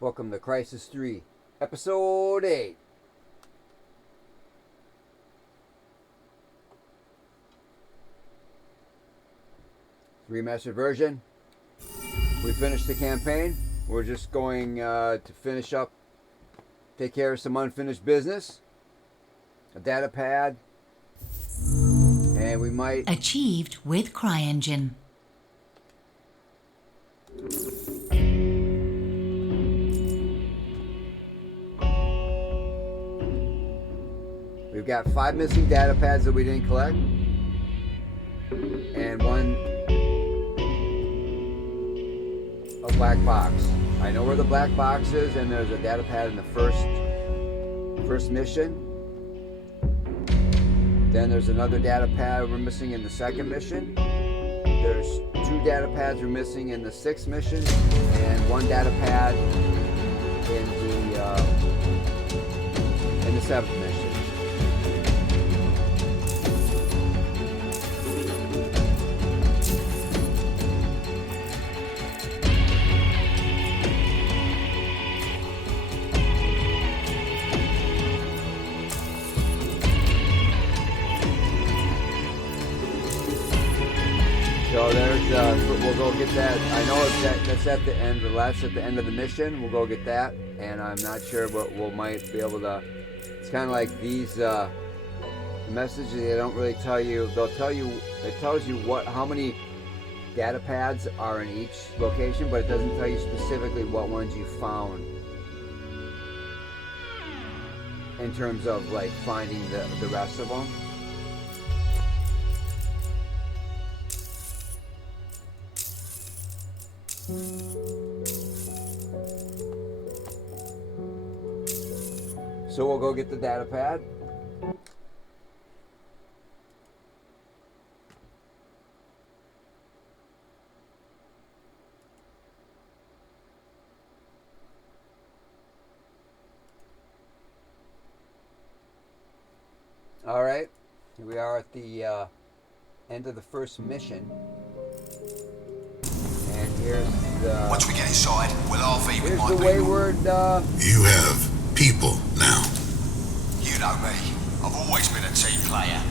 Welcome to Crisis 3, Episode 8. Remastered version. We finished the campaign. We're just going to finish up, take care of some unfinished business. A data pad. And we might... Achieved with CryEngine. We've got 5 missing data pads that we didn't collect. And one... a black box. I know where the black box is, and there's a data pad in the first mission. Then there's another data pad we're missing in the second mission. There's 2 data pads we're missing in the 6th mission, and 1 data pad in the 7th mission. So there's, we'll go get that. I know that's at the end, that's at the end of the mission. We'll go get that, and I'm not sure what we might be able to. It's kind of like these messages. They don't really tell you. They'll tell you. It tells you how many data pads are in each location, but it doesn't tell you specifically what ones you found. In terms of like finding the rest of them. So we'll go get the data pad. All right, here we are at the end of the first mission. And here's the... Once we get inside, we'll RV with my people. Here's the wayward... You have people now. You know me. I've always been a team player.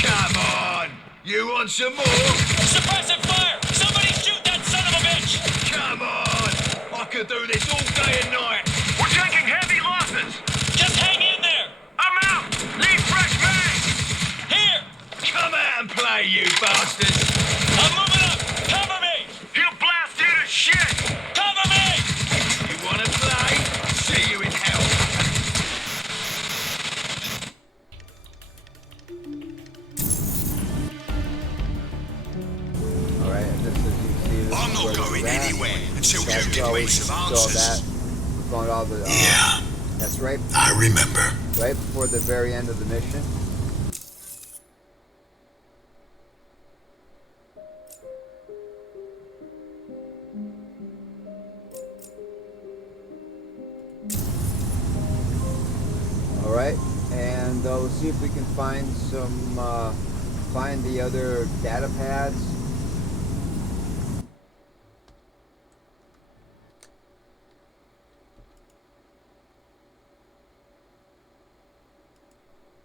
Come on! You want some more? Suppressive fire! Somebody shoot that son of a bitch! Come on! I could do this all day and night. We're taking heavy losses! Just hang in there! I'm out! Leave fresh bags! Here! Come out and play, you bastards! I'm moving up! Cover me! He'll blast you to shit! Cover me! You wanna play? See you in hell. Alright, this is, you see, this I'm not going anywhere until you give me some answers. We found all the... Yeah. That's right. I remember. Right before the very end of the mission. Alright, and we'll see if we can find find the other data pads.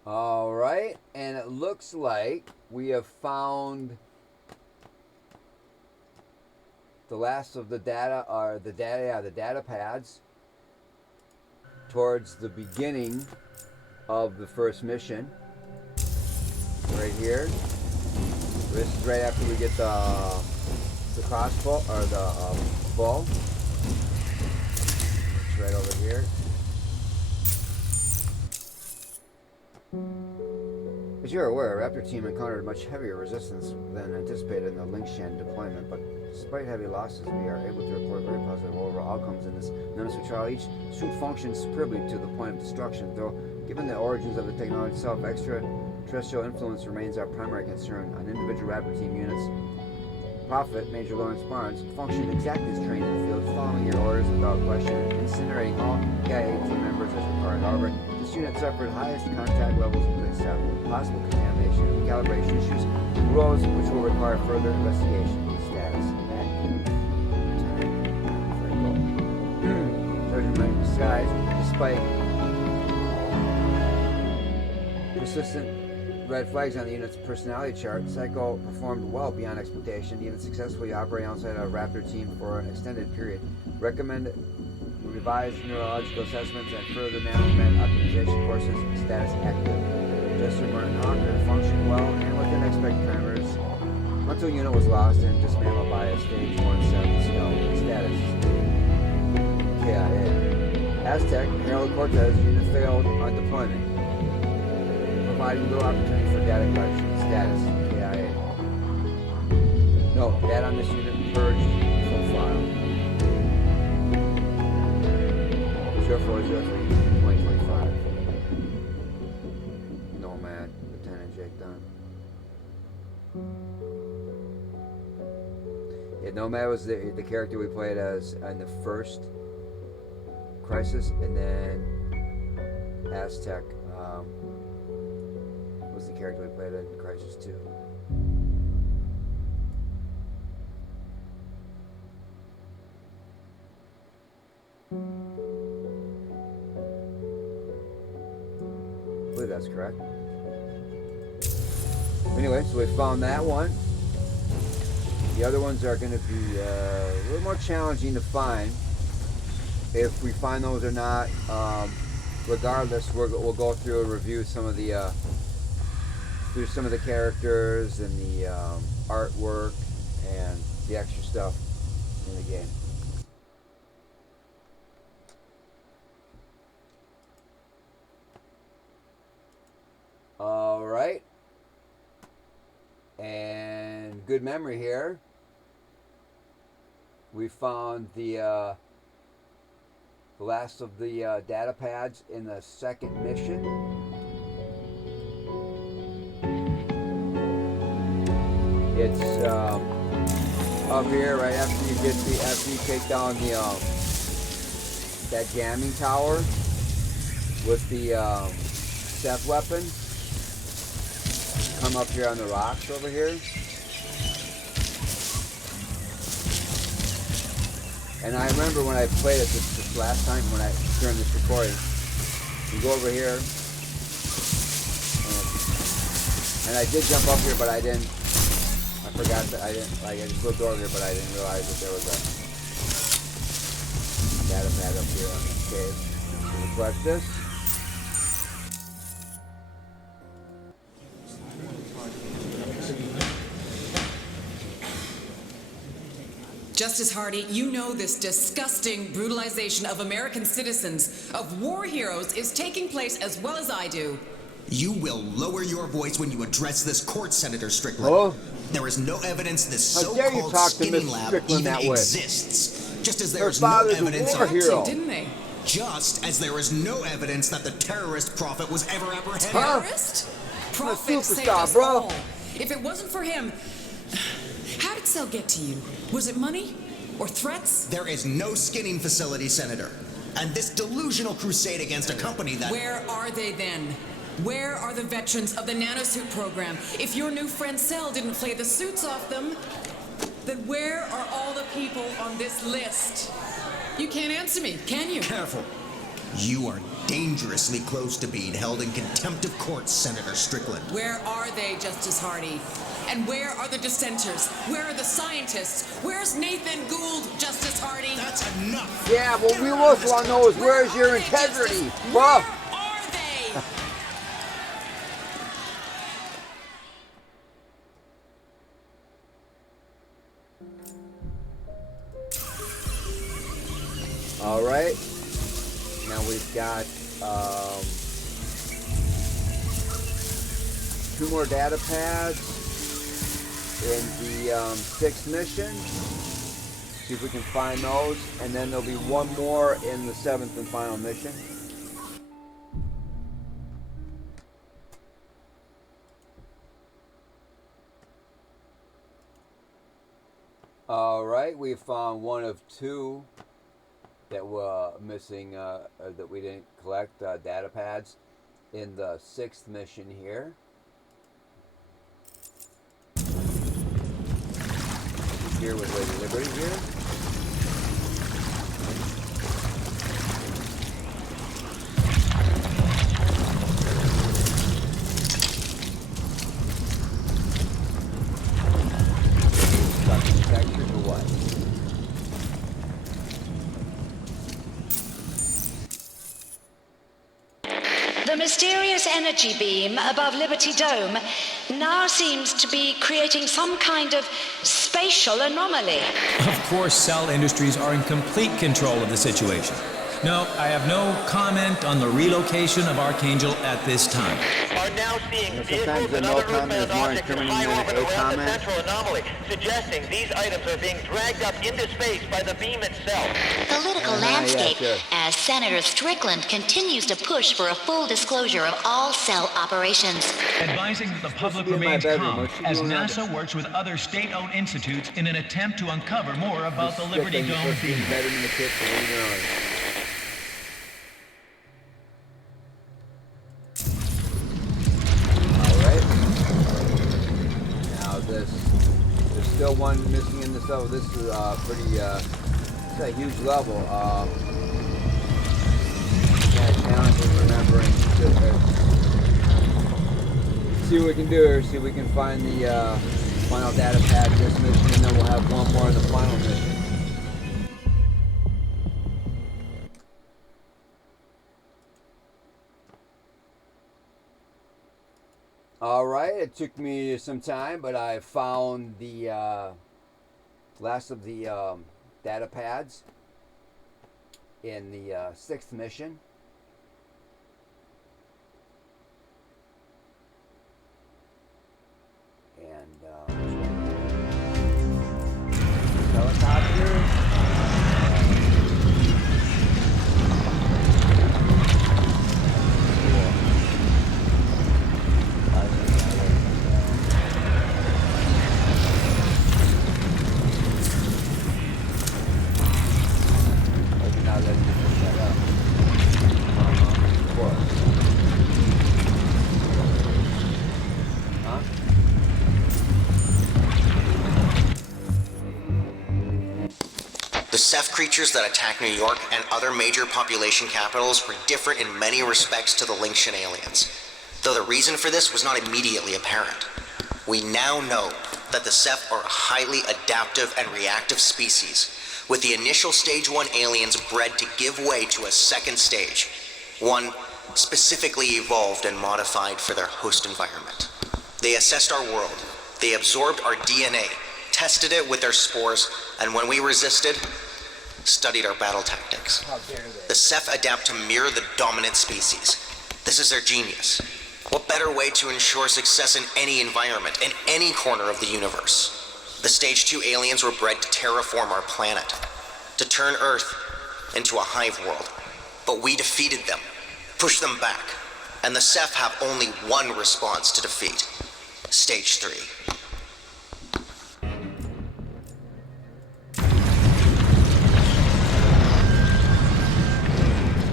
Alright, and it looks like we have found the last of the data, the data pads towards the beginning of the first mission. Right here. This is right after we get the crossbow, or the bow. It's right over here. As you're aware, our Raptor team encountered much heavier resistance than anticipated in the Lingshan deployment, but despite heavy losses, we are able to report very positive overall outcomes in this Nanosuit trial. Each suit functions superbly to the point of destruction, though given the origins of the technology itself, extraterrestrial influence remains our primary concern. On individual Raptor team units, Prophet, Major Lawrence Barnes, functioned exactly as trained in the field, following your orders without question, incinerating all KIA team members as required. However, this unit suffered highest contact levels with accept possible contamination and calibration issues arose, which will require further investigation. Status accurate. Despite persistent red flags on the unit's personality chart, Psycho performed well beyond expectation, even successfully operating outside a Raptor team for an extended period. Recommend revised neurological assessments and further nanomed optimization courses. Status active. Jester Martin Hawker functioned well and within expected parameters until unit was lost and dismantled by a stage 1-7 skeleton. Status KIA. Aztec Harold Cortez unit failed on deployment, providing little opportunity for data collection. Status KIA. No, data on this unit purged from file. 0403-2025. Nomad, Lieutenant Jake Dunn. Yeah, Nomad was the character we played as in the first Crysis, and then Aztec was the character we played in Crysis 2. I believe that's correct. Anyway, so we found that one. The other ones are going to be a little more challenging to find. If we find those or not, regardless, we'll go through and review some of the characters and the artwork and the extra stuff in the game. All right, and good memory here. We found the last of the data pads in the second mission. It's up here right after you take down the that jamming tower with the Seth weapon. Come up here on the rocks over here. And I remember when I played it this last time during this recording, you go over here, and I did jump up here, but I forgot that I just looked over here, but I didn't realize that there was a data pad up here on this cave. So we collect this. Justice Hardy, you know this disgusting brutalization of American citizens, of war heroes, is taking place as well as I do. You will lower your voice when you address this court, Senator Strickland. Oh? There is no evidence this so-called skinning lab even exists. Just as there is no evidence of hero. Didn't they? Just as there is no evidence that the terrorist prophet was ever apprehended. Terrorist? Prophet saved us all. If it wasn't for him, how did Cell get to you? Was it money? Or threats? There is no skinning facility, Senator. And this delusional crusade against a company that... Where are they then? Where are the veterans of the Nanosuit program? If your new friend Cell didn't play the suits off them, then where are all the people on this list? You can't answer me, can you? Careful. You are dangerously close to being held in contempt of court, Senator Strickland. Where are they, Justice Hardy? And where are the dissenters? Where are the scientists? Where's Nathan Gould, Justice Hardy? That's enough. Yeah, what we also want to know is where's your integrity? Where are they? All right. Now we've got 2 more data pads in the 6th mission. See if we can find those, and then there'll be 1 more in the 7th and final mission. All right, we found 1 of 2 that were missing, that we didn't collect, data pads in the 6th mission here. Here with Lady Liberty here. Textures or what? The mysterious energy beam above Liberty Dome now seems to be creating some kind of spatial anomaly. Of course, Cell Industries are in complete control of the situation. No, I have no comment on the relocation of Archangel at this time. Are now seeing Sometimes vehicles the and no other comment earthbound is more objects in incriminating high than orbit a around the comment. central anomaly, suggesting these items are being dragged up into space by the beam itself. Political landscape as Senator Strickland continues to push for a full disclosure of all cell operations. Advising that the public be in my remains bedroom. calm What's she as doing out NASA works with other state-owned institutes in an attempt to uncover more about the Liberty Dome beam. Bedroom in the kitchen. What are you doing? Alright. Now there's still one missing in this level. This is pretty, it's a huge level. Yeah, challenge is remembering. See what we can do here. See if we can find the final data pad for this mission, and then we'll have one more in the final mission. Alright, it took me some time, but I found the last of the data pads in the 6th mission. And helicopter. The Ceph creatures that attacked New York and other major population capitals were different in many respects to the Linxian aliens, though the reason for this was not immediately apparent. We now know that the Ceph are a highly adaptive and reactive species, with the initial Stage 1 aliens bred to give way to a second stage, one specifically evolved and modified for their host environment. They assessed our world, they absorbed our DNA, tested it with their spores, and when we resisted, studied our battle tactics. The Ceph adapt to mirror the dominant species. This is their genius. What better way to ensure success in any environment, in any corner of the universe? The Stage 2 aliens were bred to terraform our planet, to turn Earth into a hive world. But we defeated them, pushed them back, and the Ceph have only one response to defeat: Stage 3.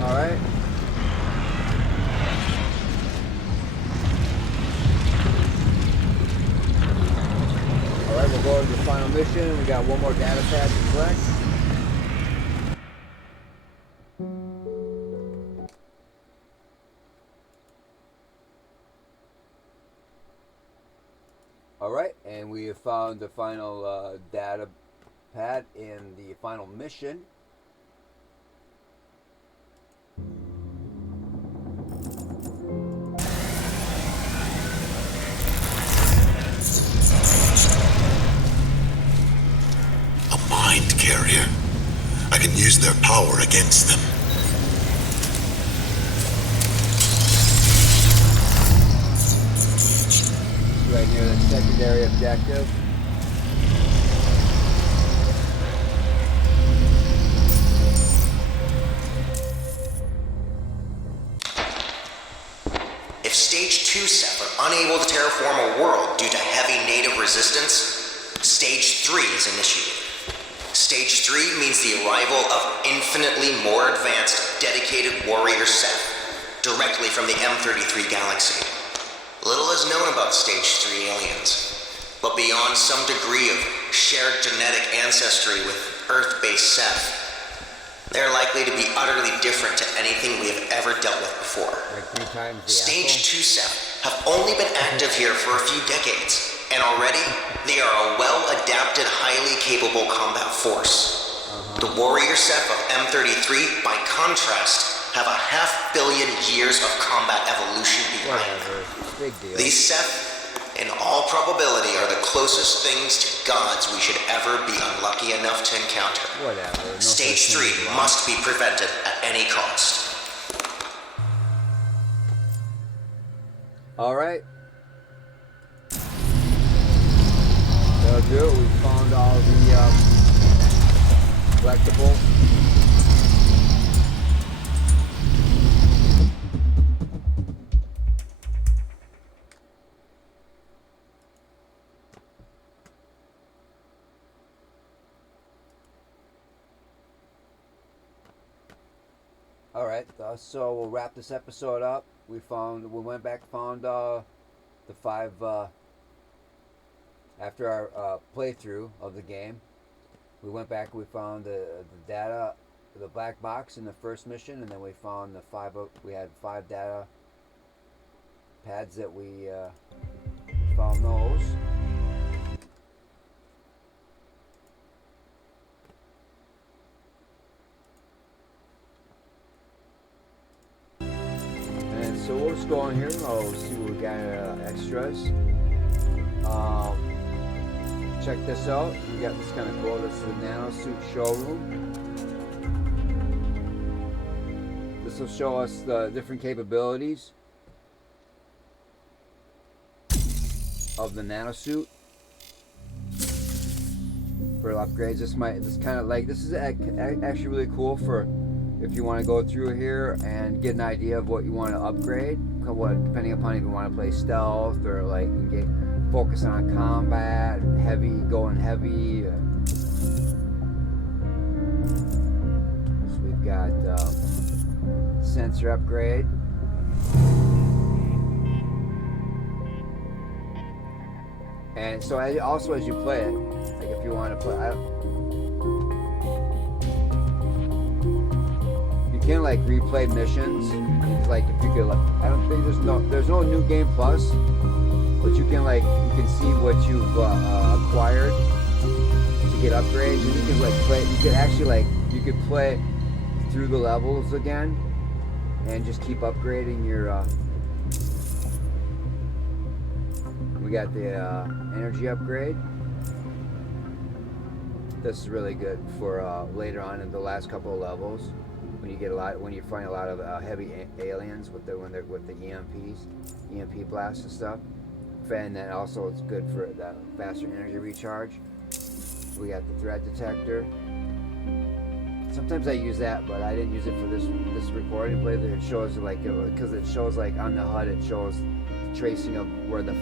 Alright. Alright, we'll go to the final mission. We got one more data pad to collect. Alright, and we have found the final data pad in the final mission. A mind carrier. I can use their power against them. Right near the secondary objective. If Stage 2 Ceph are unable to terraform a world due to heavy native resistance, Stage 3 is initiated. Stage 3 means the arrival of infinitely more advanced, dedicated warrior Ceph, directly from the M33 galaxy. Little is known about Stage 3 aliens, but beyond some degree of shared genetic ancestry with Earth-based Ceph, they're likely to be utterly different to anything we have ever dealt with before. Like 3 times the Stage apple. 2 Ceph have only been active here for a few decades, And already, they are a well-adapted, highly capable combat force. The warrior Ceph of M33, by contrast, have a 500 million years of combat evolution behind them. Big deal. These Ceph, in all probability, are the closest things to gods we should ever be unlucky enough to encounter. Whatever. No Stage 3 must be prevented at any cost. Alright. That'll do it. We found all the collectibles. Alright, so we'll wrap this episode up. We went back, found the 5 after our playthrough of the game. We went back, we found the data, the black box in the first mission, and then we found we had 5 data pads that we found those. And so we'll just go on here. I'll see what we got extras. Check this out. We got this kind of cool. This is the Nanosuit Showroom. This will show us the different capabilities of the Nanosuit for upgrades. This is actually really cool for if you want to go through here and get an idea of what you want to upgrade. Depending upon if you want to play stealth or like focus on combat, going heavy. So we've got sensor upgrade. And so also as you play it, like if you want to play, you can like replay missions. It's like if you could, I don't think there's no new game plus. But you can see what you've acquired to get upgrades, and you can play. You could play through the levels again, and just keep upgrading your. We got the energy upgrade. This is really good for later on in the last couple of levels when you find a lot of heavy aliens with the EMP blasts and stuff. And then also it's good for that faster energy recharge. We got the threat detector. Sometimes I use that, but I didn't use it for this recording play. That it shows because it shows on the HUD, it shows the tracing of where the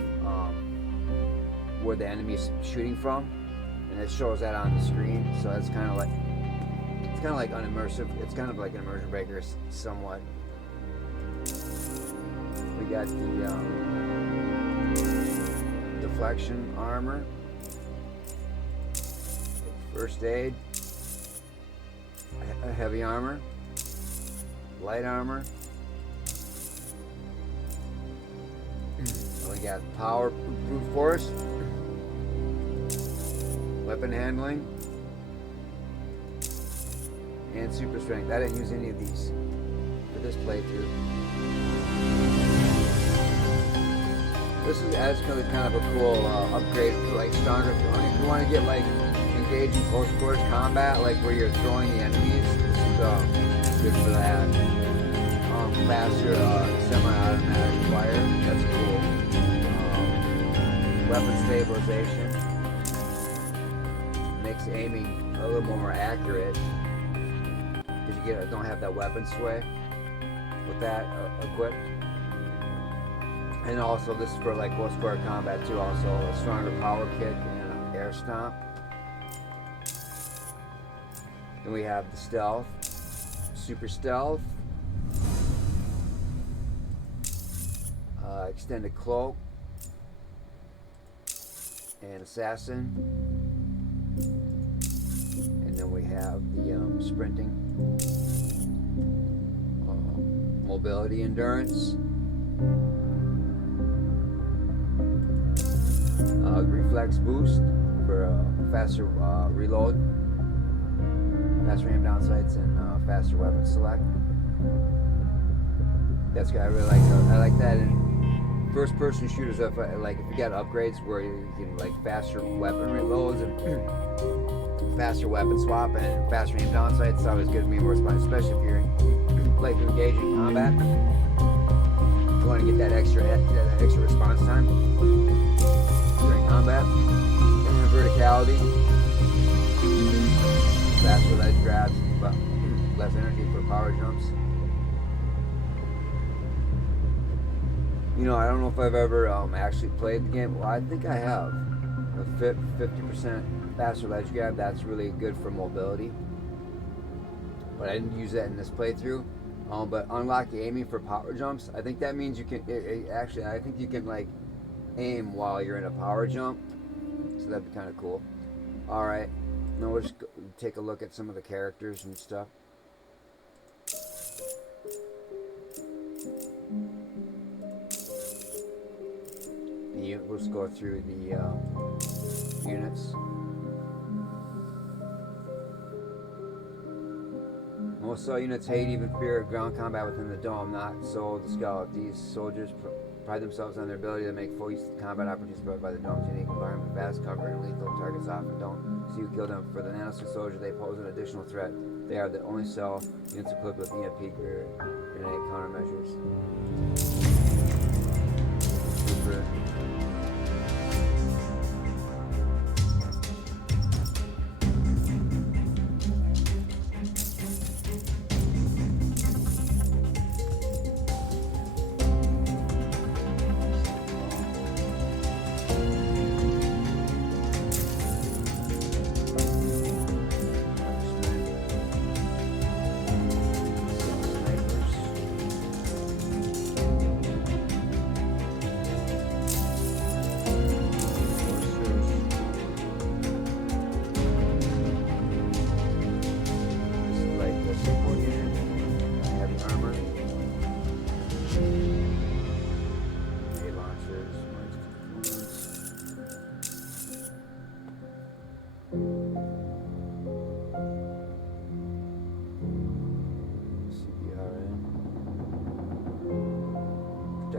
enemy is shooting from, and it shows that on the screen. So it's kind of like unimmersive. It's kind of like an immersion breaker, somewhat. We got the deflection armor, first aid, a heavy armor, light armor. We got power brute force, weapon handling, and super strength. I didn't use any of these for this playthrough. This adds kind of a cool upgrade for stronger. If you want to get engaged in close quarters combat, where you're throwing the enemies, this is good for that. Faster semi-automatic fire, that's cool. Weapon stabilization makes aiming a little more accurate because you don't have that weapon sway with that equipped. And also this is for close quarter combat too. Also a stronger power kick and an air stomp. Then we have the stealth, super stealth, extended cloak, and assassin. And then we have the sprinting, mobility, endurance. Reflex boost for faster reload, faster aim down sights, and faster weapon select. That's good. I really like that. I like that in first-person shooters. If you got upgrades where you can like faster weapon reloads and faster weapon swap and faster aim down sights, it's always good to be more fun, especially if you're like engaging in combat. You want to get that extra response time during combat. And verticality, faster ledge grabs, but less energy for power jumps. You know, I don't know if I've ever actually played the game. Well, I think I have. A 50% faster ledge grab, that's really good for mobility. But I didn't use that in this playthrough. But unlock the aiming for power jumps. I think that means you can, actually, I think you can like aim while you're in a power jump. So that'd be kind of cool. Alright, now we'll just take a look at some of the characters and stuff. We'll just go through the units. Most units hate even fear ground combat within the dome, not so the Scout. These soldiers pride themselves on their ability to make full use of combat opportunities provided by the dome's unique environment. Vast cover and lethal targets often don't see who killed them. For the Nanosuit Soldiers, they pose an additional threat. They are the only cell units equipped with EMP grenade countermeasures. Super.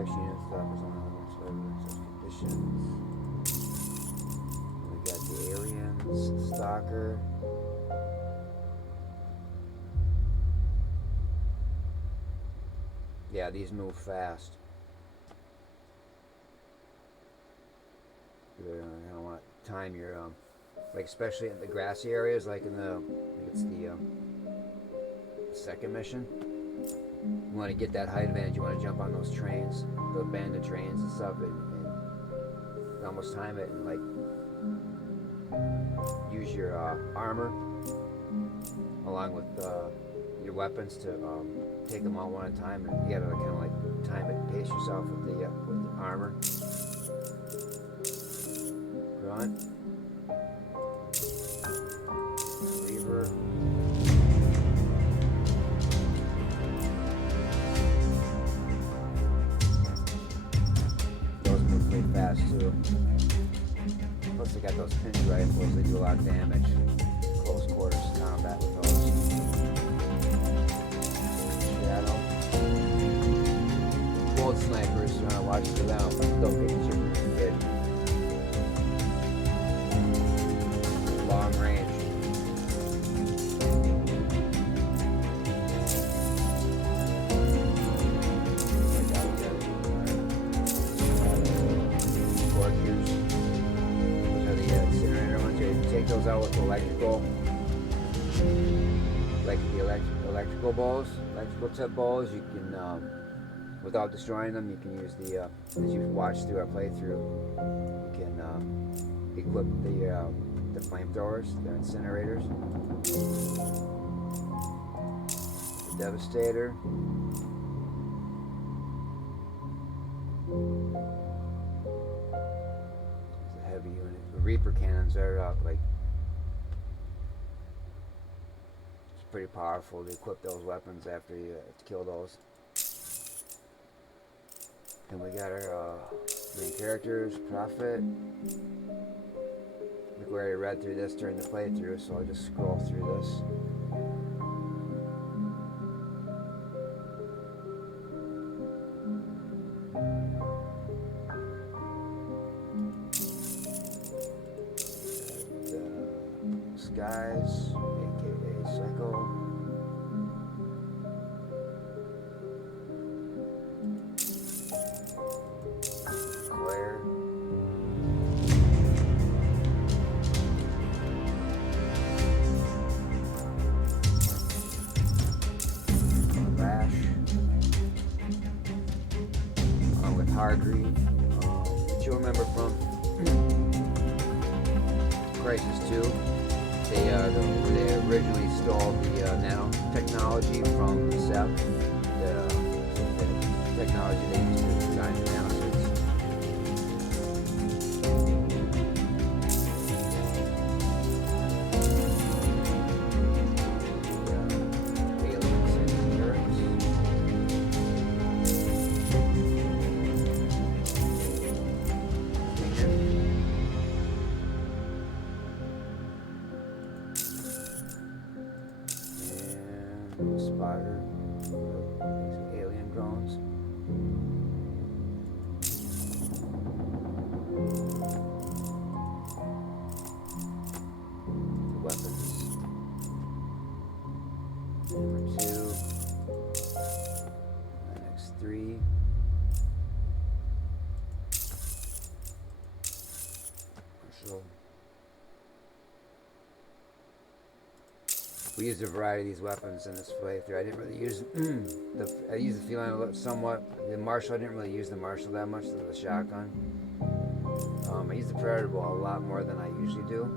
Units stoppers on conditions. We got the aliens, stalker. Yeah, these move fast. You're gonna want to time your like especially in the grassy areas, like in the it's the second mission. You want to get that height advantage. You want to jump on those trains, the bandit trains and stuff, and almost time it and like use your armor along with your weapons to take them all one at a time, and you gotta kind of like time it, and pace yourself with the armor. Run. Reaver. Pretty fast too. Plus they got those pinch rifles, they do a lot of damage. Close quarters combat with those. Shadow. Bolt snipers, you wanna watch for them. Don't get your kid. Long range. Those out with electrical, like the electrical balls, electrical tip balls. You can, without destroying them, you can use the as you watch through our playthrough. You can equip the flamethrowers, their incinerators, the Devastator. It's a heavy unit. The Reaper cannons are like. Pretty powerful to equip those weapons after you kill those. And we got our Main characters, Prophet. I think we already read through this during the playthrough, so I'll just scroll through this. Skies, aka Psycho. Claire. Rash. Along with Hargreave. Which you'll remember from Crysis 2. They originally stole the nanotechnology from Seth, the technology they used to design the nanosuits. Aliens and Earths. Spotter, alien drones. Weapons. Number 2. The next 3. So we used a variety of these weapons in this playthrough. I didn't really use I used the feline somewhat. The Marshall, I didn't really use the Marshall that much, the shotgun. I used the Predator ball a lot more than I usually do.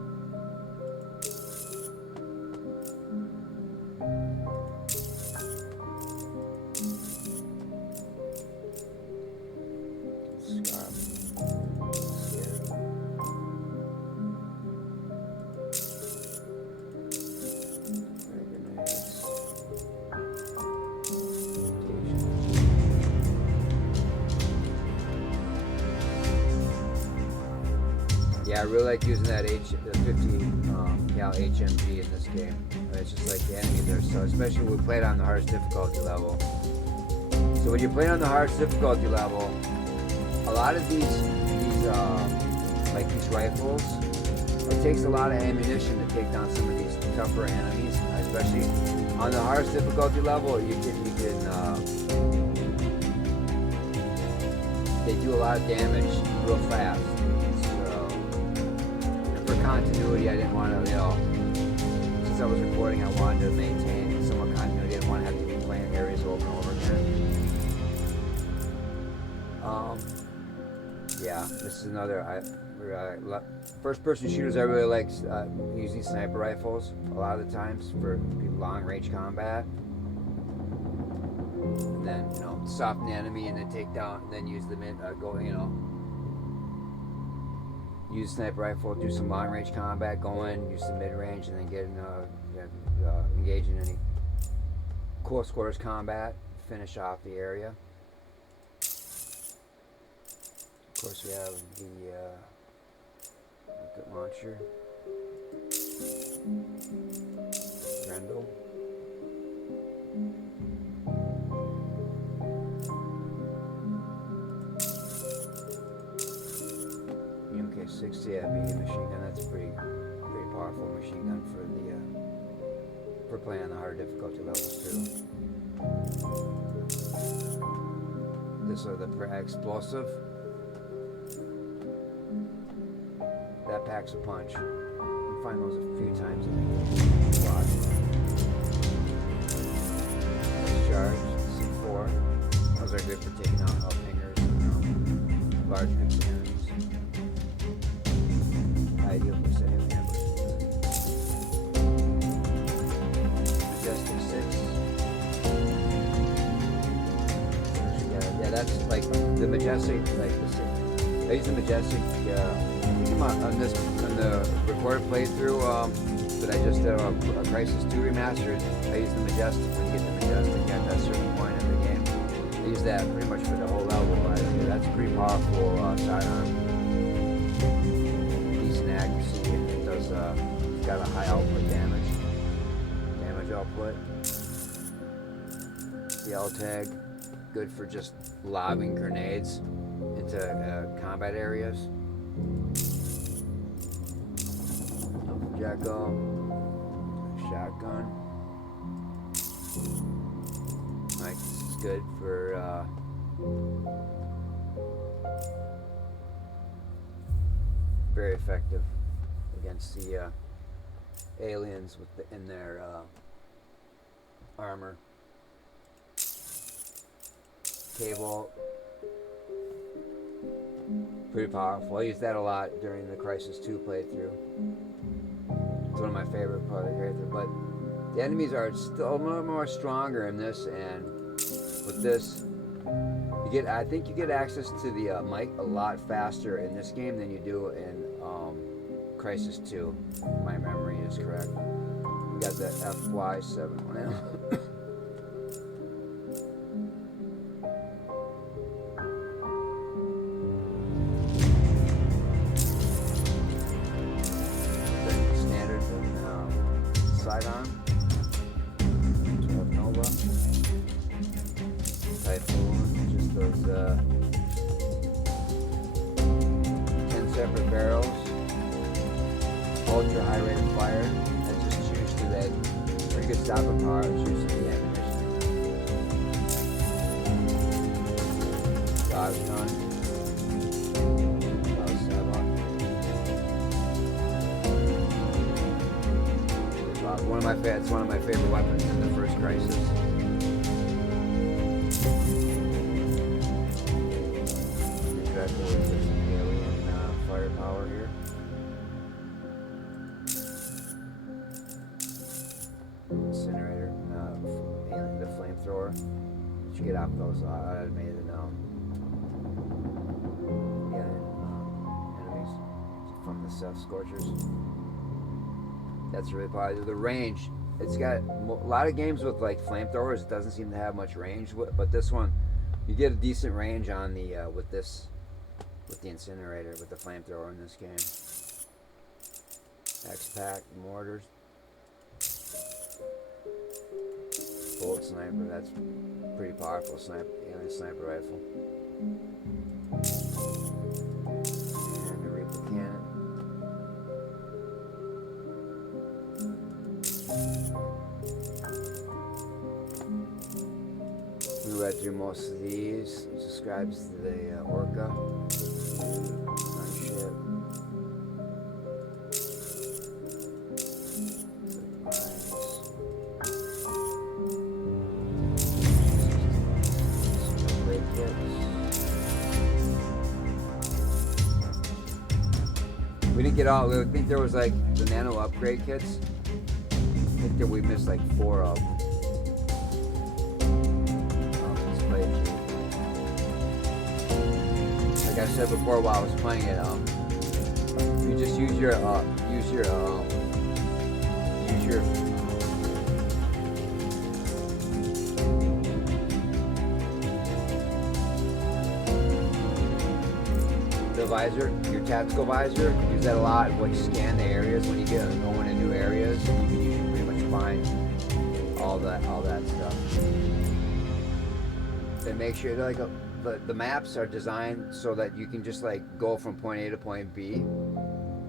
Yeah, I really like using that the 50 cal HMG in this game. It's just like the enemies are so, especially when we played on the hardest difficulty level. So when you're playing on the hardest difficulty level, a lot of these rifles, it takes a lot of ammunition to take down some of these tougher enemies. Especially on the hardest difficulty level, you can they do a lot of damage real fast. For continuity, I didn't want to, since I was recording, I wanted to maintain somewhat continuity. I didn't want to have to be playing areas over and over again. Yeah, this is another first-person shooters. I really like using sniper rifles a lot of the times for long-range combat. And then, soften the enemy and then take down, and then use them in, use sniper rifle, do some long range combat, go in, use the mid range, and then get engage in any close quarters combat, finish off the area. Of course, we have the rocket launcher, Grendel. MK60 heavy machine gun. That's a pretty powerful machine gun for playing on the hard difficulty levels too. This is the explosive. That packs a punch. You find those a few times in the game. Discharge, C4. Those are good for taking out pingers and large groups of enemies. Ideal for setting up ambushes. Majestic 6. Yeah, that's like the Majestic, like the 6. I use the Majestic, on the recorded playthrough that I just did Crysis 2 Remastered. I use the Majestic when you get the Majestic at that certain point in the game. I use that pretty much for the whole level. That's pretty powerful sidearm. Decent accuracy, and it does. It's got a high output damage output. Yellow tag, good for just lobbing grenades into combat areas. Jacko, shotgun. Like, this is good for very effective against the aliens in their armor. Cable, pretty powerful. I used that a lot during the Crysis 2 playthrough. It's one of my favorite parts of the playthrough, but the enemies are still a little more stronger in this, and with this, I think you get access to the mic a lot faster in this game than you do in Crysis 2. If my memory is correct. We got the FY7 one. Sidearm, 12 Nova, Typhoon, just those 10 separate barrels, ultra high rate of fire. I just choose to that pretty good stopping power, choose to the ammunition. Dodge gun. It's one of my favorite weapons in the first Crysis. Exactly with the alien firepower here. Incinerator, the flamethrower. That you get off those automated enemies from the self-scorchers. That's really positive. The range, it's got a lot of games with like flamethrowers. It doesn't seem to have much range, but this one, you get a decent range on the with the incinerator, with the flamethrower in this game. X-Pack mortars, bullet sniper. That's pretty powerful alien sniper rifle. And the Reaper cannon. We read through most of these. It describes the Orca on ship. We didn't get all. I think there was like the nano upgrade kits. I think that we missed like 4 of them. Like I said before, while I was playing it, you just use your the visor, your tactical visor. Use that a lot when you scan the areas. When you go into new areas, you can usually pretty much find all that stuff. And make sure like the maps are designed so that you can just like go from point A to point B.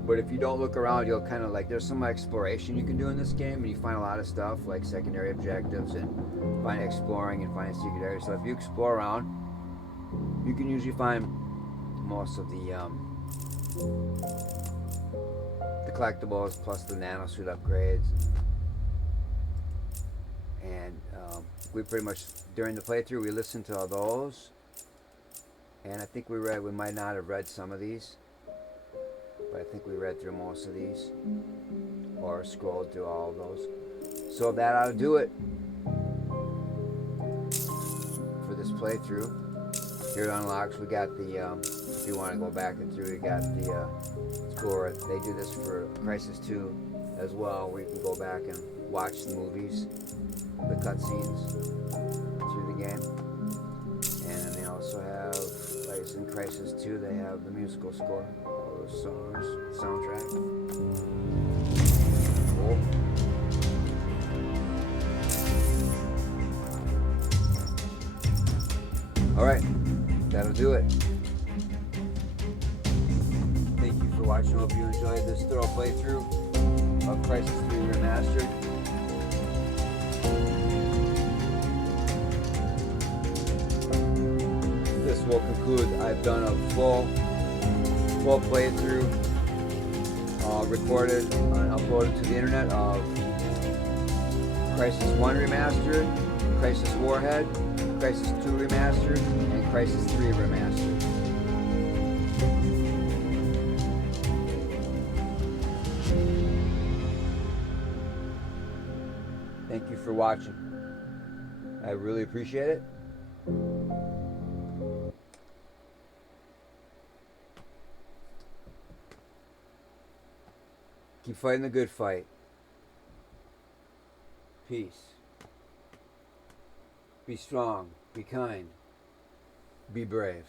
But if you don't look around, you'll kind of like, there's some exploration you can do in this game, and you find a lot of stuff like secondary objectives and find exploring and finding secret areas. So if you explore around, you can usually find most of the collectibles plus the nanosuit upgrades. And we pretty much, during the playthrough, we listened to all those. And I think we might not have read some of these, but I think we read through most of these, or scrolled through all of those. So that ought to do it for this playthrough. Here it unlocks, we got the, if you want to go back and through, we got the score. They do this for Crysis 2 as well, where you can go back and watch the movies, the cutscenes through the game. also have, like it's in Crisis 2, they have the musical score, all those songs, soundtrack. Cool. Alright, that'll do it. Thank you for watching. Hope you enjoyed this thorough playthrough of Crysis 3 Remastered. This will conclude. I've done a full playthrough, recorded and uploaded to the internet of Crysis 1 Remastered, Crysis Warhead, Crysis 2 Remastered, and Crysis 3 Remastered. Thank you for watching. I really appreciate it. Keep fighting the good fight. Peace. Be strong. Be kind. Be brave.